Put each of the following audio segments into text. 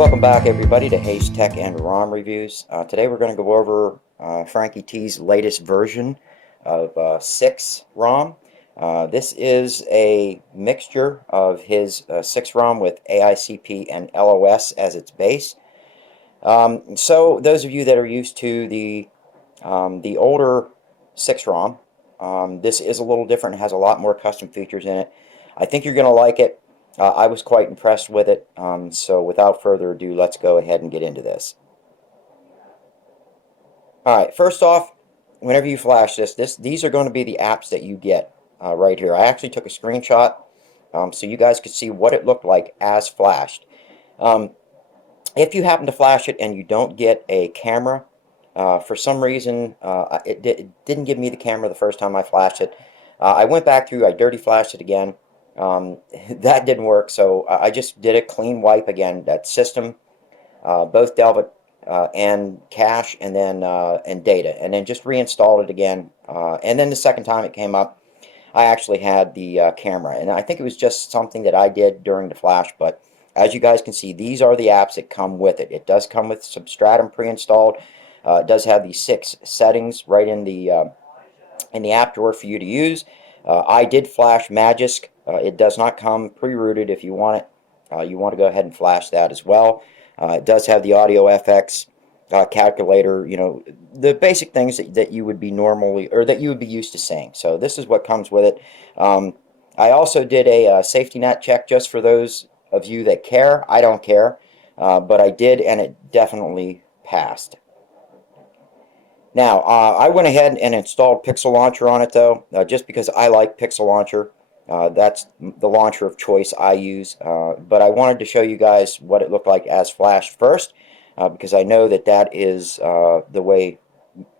Welcome back, everybody, to Hayes Tech and ROM Reviews. Today we're going to go over Frankie T's latest version of SiXrom. This is a mixture of his SiXrom with AICP and LOS as its base. So those of you that are used to the older SiXrom, this is a little different and has a lot more custom features in it. I think you're going to like it. I was quite impressed with it, so without further ado, let's go ahead and get into this. Alright, first off, whenever you flash these are going to be the apps that you get right here. I actually took a screenshot so you guys could see what it looked like as flashed. If you happen to flash it and you don't get a camera, for some reason it didn't give me the camera the first time I flashed it. I went back through, I dirty flashed it again. That didn't work, so I just did a clean wipe again. That system, both Delvet and cache, and then and data, and then just reinstalled it again. And then the second time it came up, I actually had the camera, and I think it was just something that I did during the flash. But as you guys can see, these are the apps that come with it. It does come with Substratum pre-installed. It does have the 6 settings right in the app drawer for you to use. I did flash Magisk. It does not come pre-rooted. If you want it, you want to go ahead and flash that as well. It does have the audio FX calculator, you know, the basic things that you would be normally, or that you would be used to seeing. So this is what comes with it. I also did a safety net check just for those of you that care. I don't care, but I did, and it definitely passed. Now, I went ahead and installed Pixel Launcher on it, though, just because I like Pixel Launcher. That's the launcher of choice I use. But I wanted to show you guys what it looked like as flashed first, because I know that is the way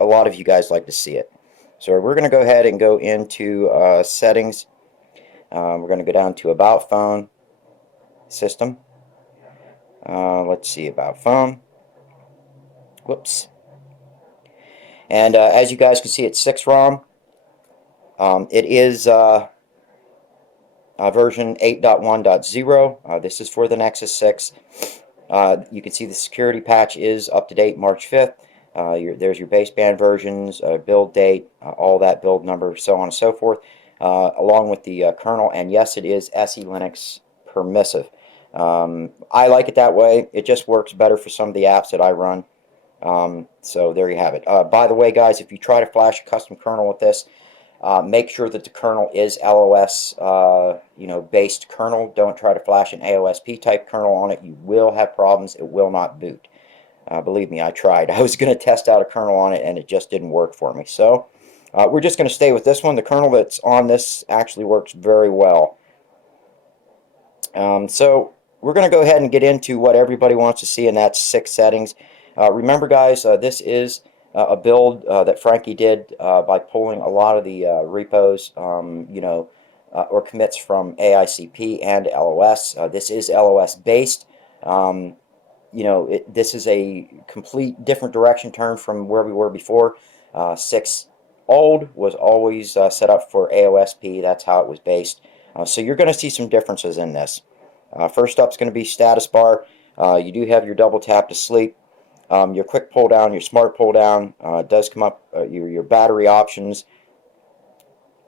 a lot of you guys like to see it. So we're going to go ahead and go into Settings. We're going to go down to About Phone, System. Let's see, About Phone. Whoops. And as you guys can see, it's SiXrom. It is version 8.1.0. This is for the Nexus 6. You can see the security patch is up to date March 5th. There's your baseband versions, build date, all that build number, so on and so forth, along with the kernel. And yes, it is SE Linux permissive. I like it that way. It just works better for some of the apps that I run. So there you have it. By the way, guys, if you try to flash a custom kernel with this, make sure that the kernel is LOS, based kernel. Don't try to flash an AOSP type kernel on it. You will have problems. It will not boot. Believe me, I tried. I was going to test out a kernel on it, and it just didn't work for me. So we're just going to stay with this one. The kernel that's on this actually works very well. So we're going to go ahead and get into what everybody wants to see, and that's 6 settings. Remember, guys, this is a build that Frankie did by pulling a lot of the repos, or commits from AICP and LOS. This is LOS based. This is a complete different direction turn from where we were before. 6 old was always set up for AOSP. That's how it was based. So you're going to see some differences in this. First up is going to be status bar. You do have your double tap to sleep. Your quick pull down, your smart pull down, does come up your battery options.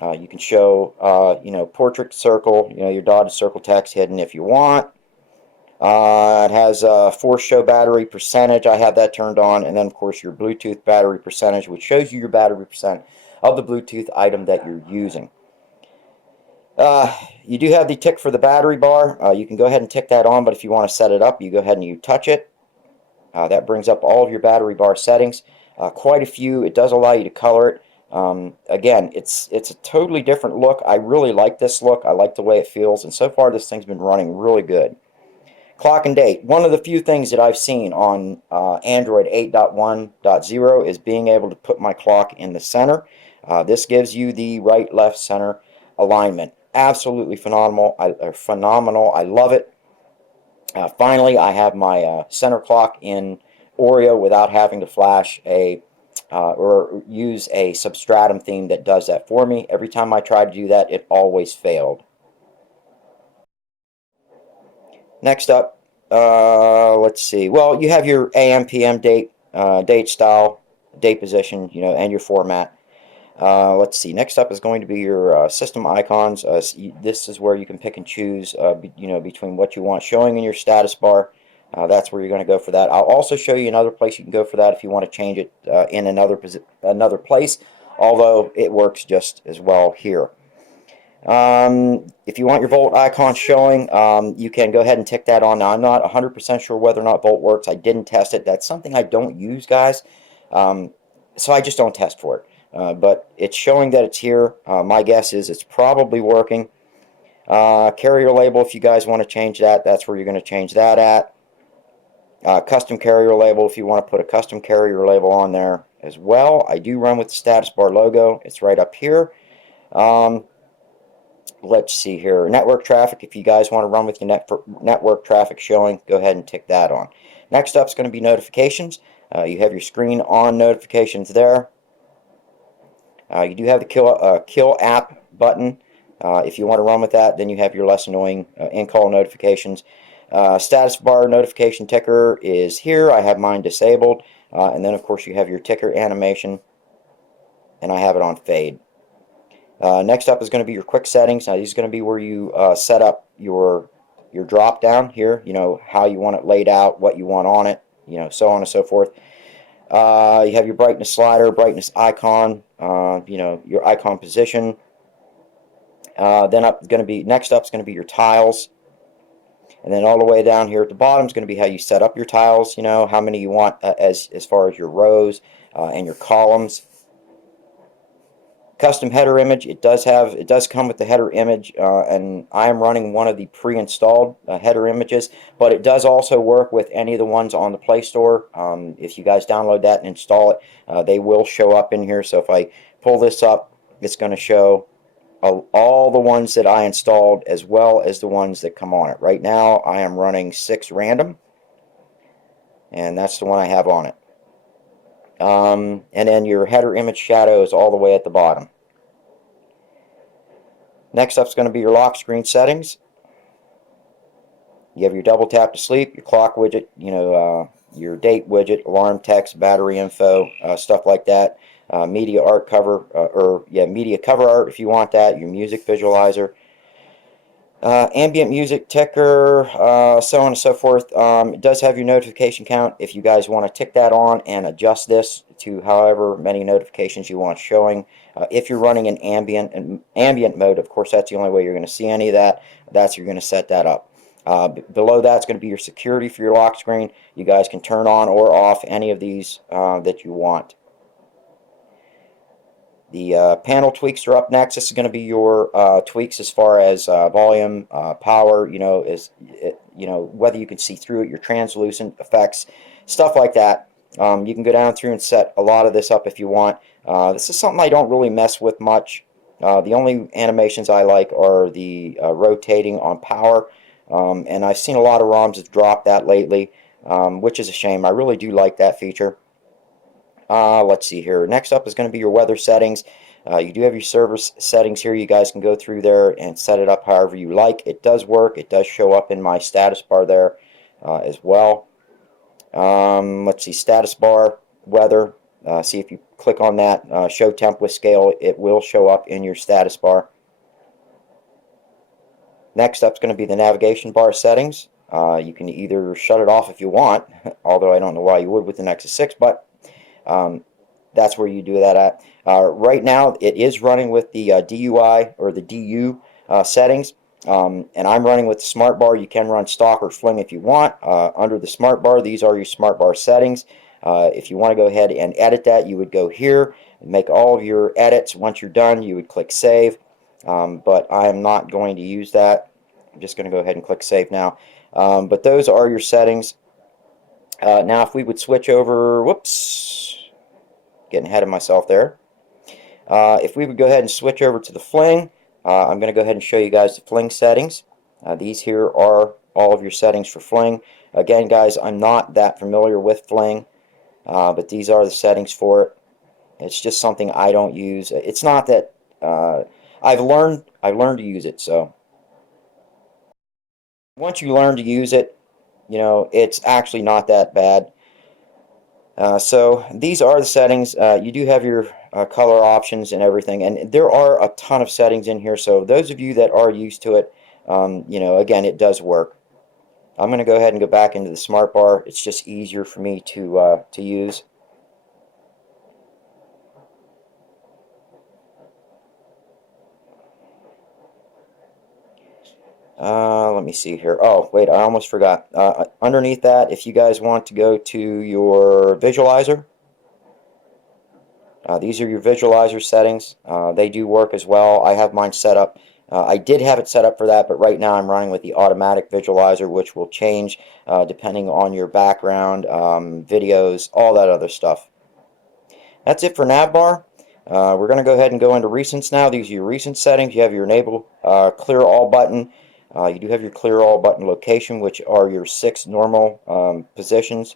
You can show, portrait circle, your dotted circle text hidden if you want. It has force show battery percentage. I have that turned on. And then, of course, your Bluetooth battery percentage, which shows you your battery percent of the Bluetooth item that you're using. You do have the tick for the battery bar. You can go ahead and tick that on, but if you want to set it up, you go ahead and you touch it. That brings up all of your battery bar settings. Quite a few. It does allow you to color it. Again, it's a totally different look. I really like this look. I like the way it feels, and so far this thing's been running really good. Clock and date. One of the few things that I've seen on Android 8.1.0 is being able to put my clock in the center. This gives you the right, left, center alignment. Absolutely phenomenal. I love it. Finally, I have my center clock in Oreo without having to flash or use a Substratum theme that does that for me. Every time I try to do that, it always failed. Next up, let's see. Well, you have your AM, PM date, date style, date position, you know, and your format. Let's see. Next up is going to be your system icons. This is where you can pick and choose, you know, between what you want showing in your status bar. That's where you're going to go for that. I'll also show you another place you can go for that if you want to change it in another place, although it works just as well here. If you want your Volt icon showing, you can go ahead and tick that on. Now, I'm not 100% sure whether or not Volt works. I didn't test it. That's something I don't use, guys. So I just don't test for it. But it's showing that it's here. My guess is it's probably working. Carrier label, if you guys want to change that, that's where you're going to change that at. Custom carrier label, if you want to put a custom carrier label on there as well. I do run with the status bar logo. It's right up here. Let's see here. Network traffic, if you guys want to run with your network traffic showing, go ahead and tick that on. Next up is going to be notifications. You have your screen on notifications there. You do have the kill app button. If you want to run with that, then you have your less annoying in-call notifications. Status bar notification ticker is here. I have mine disabled. And then, of course, you have your ticker animation, and I have it on fade. Next up is going to be your quick settings. Now, these are going to be where you set up your drop down here, you know, how you want it laid out, what you want on it, you know, so on and so forth. You have your brightness slider, brightness icon, you know, your icon position. Next up is going to be your tiles. And then all the way down here at the bottom is going to be how you set up your tiles, you know, how many you want as far as your rows and your columns. Custom header image, it does come with the header image, and I am running one of the pre-installed header images, but it does also work with any of the ones on the Play Store. If you guys download that and install it, they will show up in here. So if I pull this up, it's going to show all the ones that I installed as well as the ones that come on it. Right now I am running SiXrom, and that's the one I have on it. And then your header image shadow is all the way at the bottom. Next up is going to be your lock screen settings. You have your double tap to sleep, your clock widget, you know, your date widget, alarm text, battery info, stuff like that. Media art cover, media cover art if you want that. Your music visualizer. Ambient music ticker, so on and so forth. It does have your notification count if you guys want to tick that on and adjust this to however many notifications you want showing. If you're running an ambient mode, of course, that's the only way you're going to see any of that. You're going to set that up. Below that's going to be your security for your lock screen. You guys can turn on or off any of these that you want. The panel tweaks are up next. This is going to be your tweaks as far as volume, power, you know, whether you can see through it, your translucent effects, stuff like that. You can go down through and set a lot of this up if you want. This is something I don't really mess with much. The only animations I like are the rotating on power, and I've seen a lot of ROMs that drop that lately, which is a shame. I really do like that feature. Let's see here. Next up is going to be your weather settings. You do have your service settings here. You guys can go through there and set it up however you like. It does work. It does show up in my status bar there as well. Let's see, status bar, weather. See if you click on that, show temp with scale, it will show up in your status bar. Next up is going to be the navigation bar settings. You can either shut it off if you want, although I don't know why you would with the Nexus 6, but that's where you do that at. Right now it is running with the DUI or the DU settings, and I'm running with the smart bar. You can run stock or Fling if you want. Under the smart bar, these are your smart bar settings. If you want to go ahead and edit that, you would go here and make all of your edits. Once you're done, you would click save, but I am not going to use that. I'm just going to go ahead and click save now. But those are your settings. Now if we would switch over, whoops, getting ahead of myself there. If we would go ahead and switch over to the Fling, I'm going to go ahead and show you guys the Fling settings. These here are all of your settings for Fling. Again, guys, I'm not that familiar with Fling, but these are the settings for it. It's just something I don't use. It's not that I've learned to use it. So once you learn to use it, you know, it's actually not that bad. So these are the settings. You do have your color options and everything, and there are a ton of settings in here. So those of you that are used to it, you know, again, it does work. I'm going to go ahead and go back into the smart bar. It's just easier for me to use. Let me see here. Oh, wait, I almost forgot. Underneath that, if you guys want to go to your visualizer, these are your visualizer settings. They do work as well. I have mine set up. I did have it set up for that, but right now I'm running with the automatic visualizer, which will change depending on your background, videos, all that other stuff. That's it for navbar. We're going to go ahead and go into recents now. These are your recent settings. You have your enable clear all button. You do have your clear all button location, which are your 6 normal positions.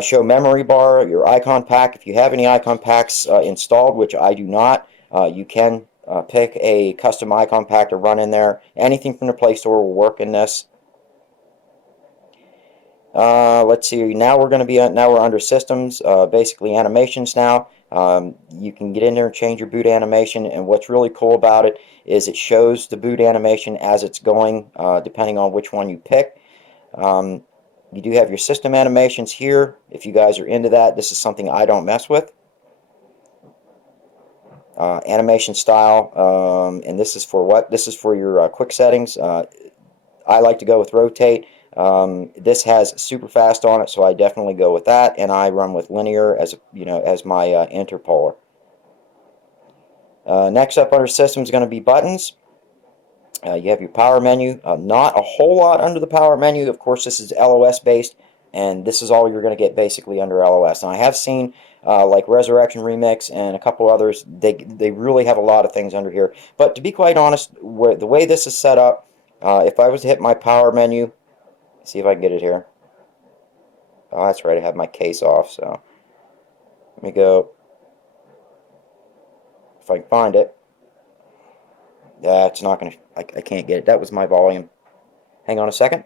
Show memory bar, your icon pack. If you have any icon packs installed, which I do not, you can pick a custom icon pack to run in there. Anything from the Play Store will work in this. Let's see. Now we're going to be now we're under systems, basically animations. Now you can get in there and change your boot animation. And what's really cool about it is it shows the boot animation as it's going, depending on which one you pick. You do have your system animations here. If you guys are into that, this is something I don't mess with. Animation style, and this is for what? This is for your quick settings. I like to go with rotate. This has super fast on it, so I definitely go with that, and I run with linear as as my interpolar. Next up under system is going to be buttons. You have your power menu. Not a whole lot under the power menu. Of course, this is LOS based, and this is all you're going to get basically under LOS. And I have seen like Resurrection Remix and a couple others. They really have a lot of things under here. But to be quite honest, the way this is set up, if I was to hit my power menu, see if I can get it here. Oh, that's right. I have my case off. So let me go. If I can find it. Yeah, it's not going to, I can't get it. That was my volume. Hang on a second.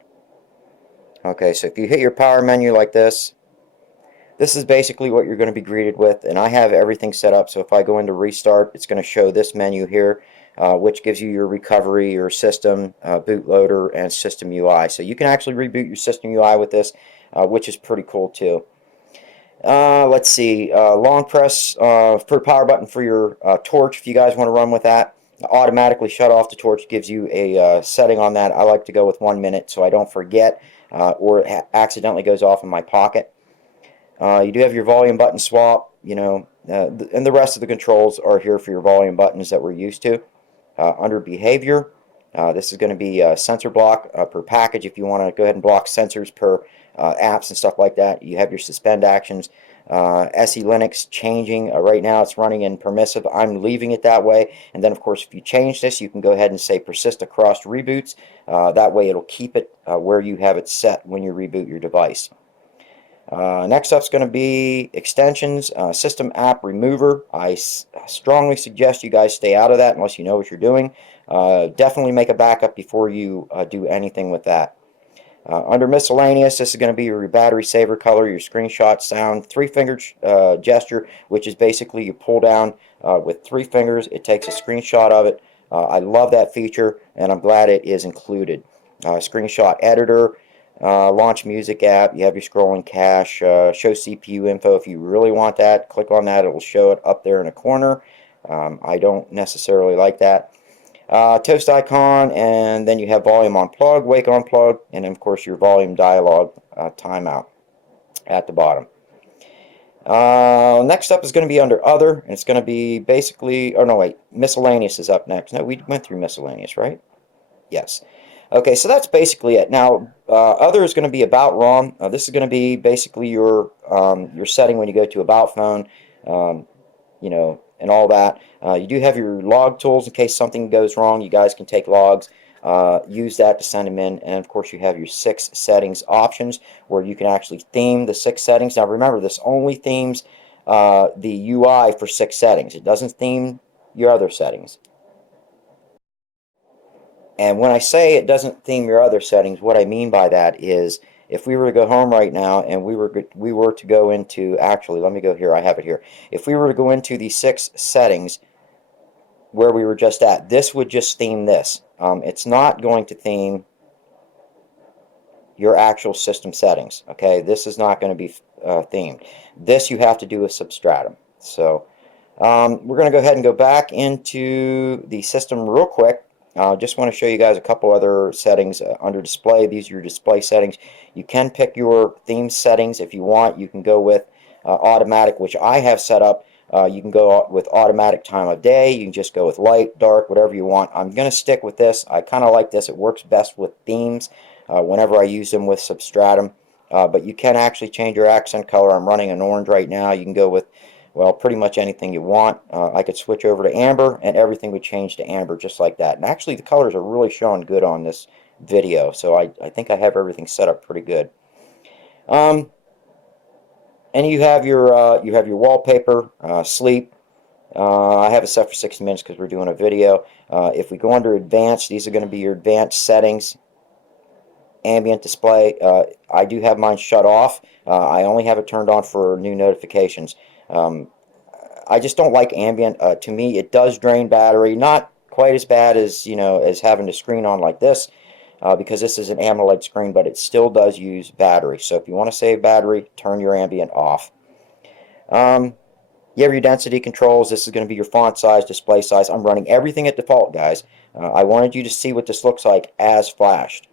Okay, so if you hit your power menu like this is basically what you're going to be greeted with, and I have everything set up, so if I go into restart, it's going to show this menu here, which gives you your recovery, your system, bootloader, and system UI. So you can actually reboot your system UI with this, which is pretty cool too. Let's see, long press for power button for your torch, if you guys want to run with that. Automatically shut off the torch gives you a setting on that. I like to go with 1 minute so I don't forget or it accidentally goes off in my pocket. You do have your volume button swap, and the rest of the controls are here for your volume buttons that we're used to. Under behavior, this is going to be sensor block per package. If you want to go ahead and block sensors per apps and stuff like that, you have your suspend actions. SE Linux changing. Right now it's running in permissive. I'm leaving it that way. And then, of course, if you change this, you can go ahead and say persist across reboots. That way it'll keep it where you have it set when you reboot your device. Next up is going to be extensions, system app remover. I strongly suggest you guys stay out of that unless you know what you're doing. Definitely make a backup before you do anything with that. Under miscellaneous, this is going to be your battery saver color, your screenshot sound, 3-finger gesture, which is basically you pull down with 3 fingers. It takes a screenshot of it. I love that feature, and I'm glad it is included. Screenshot editor, launch music app. You have your scrolling cache, show CPU info. If you really want that, click on that. It will show it up there in a corner. I don't necessarily like that. Toast icon, and then you have volume on plug, wake on plug, and then of course your volume dialog timeout at the bottom. Next up is going to be under other, and it's going to be basically, oh no wait, miscellaneous is up next. No, we went through miscellaneous, right? Yes. Okay, so that's basically it. Now, other is going to be about ROM. This is going to be basically your setting when you go to about phone, and all that. You do have your log tools in case something goes wrong. You guys can take logs, use that to send them in, and of course you have your 6 settings options where you can actually theme the 6 settings. Now remember, this only themes the UI for 6 settings. It doesn't theme your other settings. And when I say it doesn't theme your other settings, what I mean by that is if we were to go home right now and we were to go into, actually, let me go here, I have it here. If we were to go into the 6 settings where we were just at, this would just theme this. It's not going to theme your actual system settings. Okay, this is not going to be themed. This you have to do with Substratum. So we're going to go ahead and go back into the system real quick. Just want to show you guys a couple other settings under display. These are your display settings. You can pick your theme settings if you want. You can go with automatic, which I have set up. You can go with automatic time of day. You can just go with light, dark, whatever you want. I'm going to stick with this. I kind of like this. It works best with themes whenever I use them with Substratum. But you can actually change your accent color. I'm running an orange right now. You can go with, well, pretty much anything you want. I could switch over to amber and everything would change to amber just like that. And actually the colors are really showing good on this video, so I think I have everything set up pretty good. And you have your wallpaper, sleep. I have it set for 60 minutes because we're doing a video. If we go under advanced, these are going to be your advanced settings. Ambient display, I do have mine shut off. I only have it turned on for new notifications. I just don't like ambient. To me, it does drain battery. Not quite as bad as, as having the screen on like this, because this is an AMOLED screen, but it still does use battery. So if you want to save battery, turn your ambient off. You have your density controls. This is going to be your font size, display size. I'm running everything at default, guys. I wanted you to see what this looks like as flashed.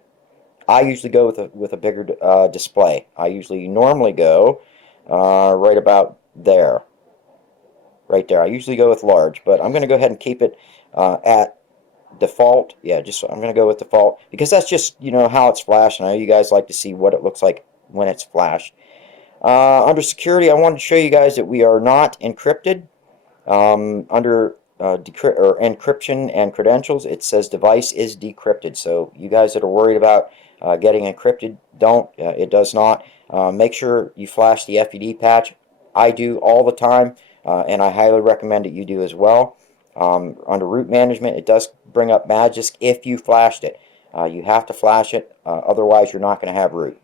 I usually go with a bigger display. I usually normally go right about there. Right there. I usually go with large, but I'm going to go ahead and keep it at default. Yeah, I'm going to go with default because that's just, how it's flashed, and I know you guys like to see what it looks like when it's flashed. Under security, I wanted to show you guys that we are not encrypted. Under encryption and credentials, it says device is decrypted. So you guys that are worried about getting encrypted, don't. It does not. Make sure you flash the FED patch. I do all the time, and I highly recommend that you do as well. Under root management, it does bring up Magisk if you flashed it. You have to flash it, otherwise you're not going to have root.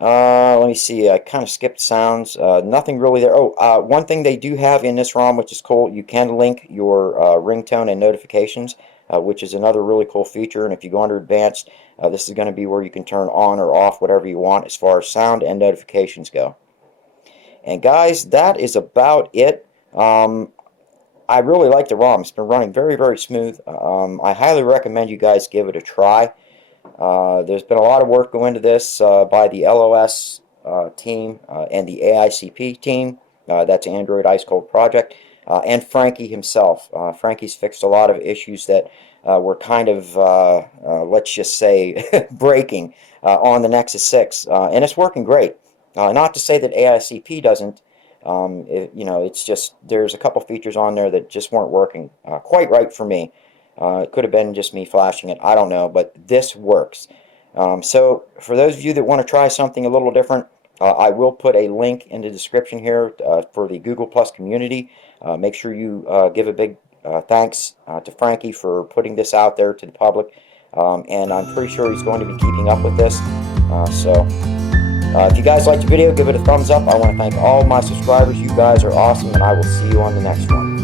Let me see, I kind of skipped sounds. Nothing really there. Oh, one thing they do have in this ROM, which is cool, you can link your ringtone and notifications, which is another really cool feature. And if you go under advanced, this is going to be where you can turn on or off whatever you want as far as sound and notifications go. And guys, that is about it. I really like the ROM. It's been running very, very smooth. I highly recommend you guys give it a try. There's been a lot of work go into this by the LOS team and the AICP team. That's Android Ice Cold Project. And Frankie himself. Frankie's fixed a lot of issues that were kind of, let's just say, breaking on the Nexus 6. And it's working great. Not to say that AICP doesn't. It's just there's a couple features on there that just weren't working quite right for me. It could have been just me flashing it. I don't know, but this works. So for those of you that want to try something a little different, I will put a link in the description here for the Google Plus community. Make sure you give a big thanks to Frankie for putting this out there to the public. And I'm pretty sure he's going to be keeping up with this. If you guys liked the video, give it a thumbs up. I want to thank all my subscribers. You guys are awesome, and I will see you on the next one.